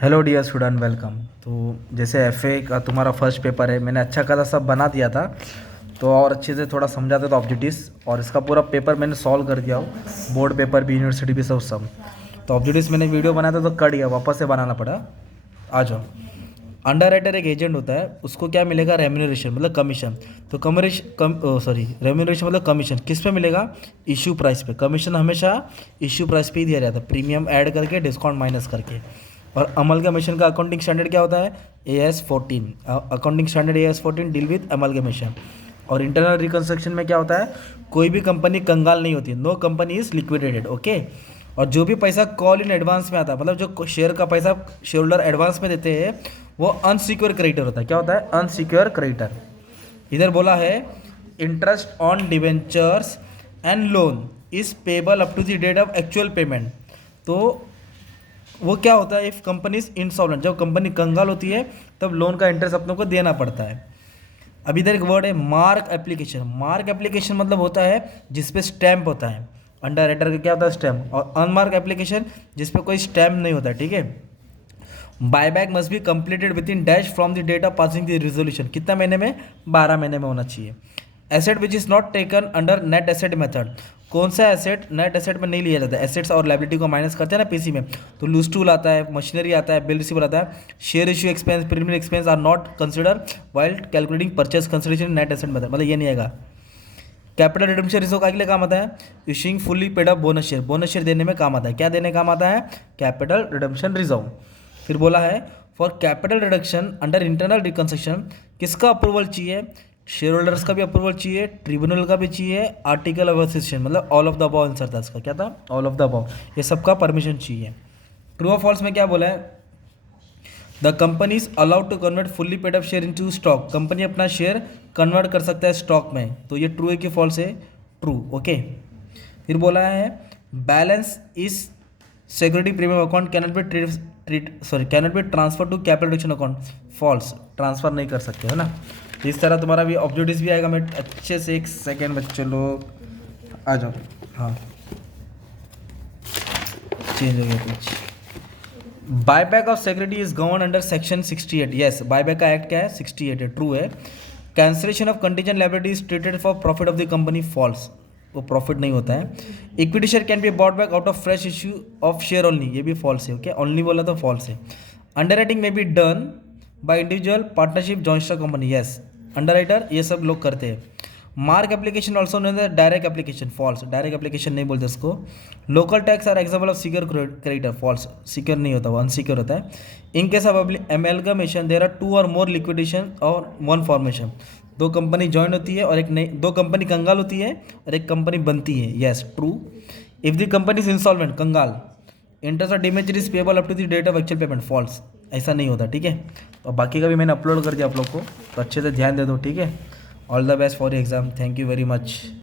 Hello dear student, welcome. तो जैसे FA का तुम्हारा फर्स्ट पेपर है, मैंने अच्छा खासा सब बना दिया था। तो और अच्छे से थोड़ा समझाते तो ऑब्जेक्टिव्स, और इसका पूरा पेपर मैंने सॉल्व कर दिया हूँ। बोर्ड पेपर भी, यूनिवर्सिटी भी, सब। तो ऑब्जेक्टिव्स मैंने वीडियो बनाया था तो कट गया, वापस से बनाना पड़ा। आ जाओ। अंडर राइटर एक एजेंट होता है, उसको क्या मिलेगा? रेम्यूनरेशन मतलब कमीशन। तो रेम्यूनरेशन मतलब कमीशन किस पे मिलेगा? इश्यू प्राइस पे। कमीशन हमेशा इश्यू प्राइस पे ही दिया जाता है, प्रीमियम ऐड करके, डिस्काउंट माइनस करके। और अमलगमेशन का अकाउंटिंग स्टैंडर्ड क्या होता है? AS14। Accounting standard AS14 deal with amalgamation. और इंटरनल रिकंस्ट्रक्शन में क्या होता है? कोई भी कंपनी कंगाल नहीं होती, no company is liquidated, okay. और जो भी पैसा कॉल इन एडवांस में आता है, मतलब जो शेयर का पैसा शेयर होल्डर एडवांस में देते हैं, वो अनसिक्योर क्रेडिटर होता है। क्या होता है? Unsecure creditor. इधर बोला है interest on debentures and loan is payable up to the date of actual payment. तो वो क्या होता है? इफ़ कंपनी इज इंसॉल्वेंट, जब कंपनी कंगाल होती है तब लोन का इंटरेस्ट अपनों को देना पड़ता है। अभी इधर एक वर्ड है मार्क एप्लीकेशन। मार्क एप्लीकेशन मतलब होता है जिसपे स्टैंप होता है। अंडर राइटर का क्या होता है? स्टैम्प। और अनमार्क एप्लीकेशन जिसपे कोई स्टैम्प नहीं होता, ठीक है। Buyback must be completed within dash from the date of passing the resolution. कितना महीने में? 12 महीने में होना चाहिए। Asset which is not taken under net asset method. कौन सा एसेट नेट एसेट में नहीं लिया जाता? एसेट्स और लाइबिलिटी को माइनस करते हैं ना पीसी में, तो लूज टूल आता है, मशीनरी आता है, बिल रिसीवर आता है। Share issue expense, premium expense are not consider while calculating purchase consideration net asset method, मतलब ये नहीं आएगा। कैपिटल रिडम्पशन रिजर्व का के लिए काम आता है? Issuing fully paid up bonus share. Bonus share देने में काम आता है। क्या देने काम आता है? Capital redemption reserve. फिर बोला है for capital reduction under internal reconstruction किसका अप्रूवल चाहिए? शेयर होल्डर्स का भी अप्रूवल चाहिए, ट्रिब्यूनल का भी चाहिए, आर्टिकल ऑफ एसोसिएशन मतलब all of the above answer था इसका। क्या था? All of the above. ये सबका परमिशन चाहिए। ट्रू और फॉल्स में क्या बोला है? The company is allowed to convert fully paid up share into stock. Company अपना शेयर कन्वर्ट कर सकता है स्टॉक में। तो ये ट्रू है कि फॉल्स है? True, okay. फिर बोला है balance is security premium account cannot be cannot be transfer to capital reduction account. False, transfer नहीं कर सकते, है ना। तो इस तरह तुम्हारा भी ऑब्जेक्टिव्स भी आएगा। मैं अच्छे से एक सेकेंड बच्चे लोग आ जाओ। हाँ, चेंज हो गया कुछ। Buyback of security is govern under section 68। Yes, buyback का एक्ट क्या है? 68 है, ट्रू है। Cancellation of contingent liability is treated for profit of the company. False, वो प्रॉफिट नहीं होता है। Equity share can be bought back out of fresh issue of share only, ये भी फॉल्स है, ओके। ओनली बोला तो फॉल्स है। अंडर राइटिंग में be done by individual, partnership, joint stock company. Yes, underwriter ये सब लोग करते हैं। Mark application also known as direct application. False, direct application नहीं बोलते इसको। Local tax are example of secure creditor. False, secure नहीं होता, वो अनसिक्योर होता है। In case of amalgamation there are two or more liquidation or one formation. दो company join होती है और एक नई, दो कंपनी कंगाल होती है और एक कंपनी बनती है। Yes, true. If the company is insolvent, कंगाल, इंटरेस्ट और debenture is payable up to the date of actual payment. False, ऐसा नहीं होता, ठीक है। और बाकी का भी मैंने अपलोड कर दिया आप लोग को, तो अच्छे से ध्यान दे दो, ठीक है। All the best for exam. Thank you very much.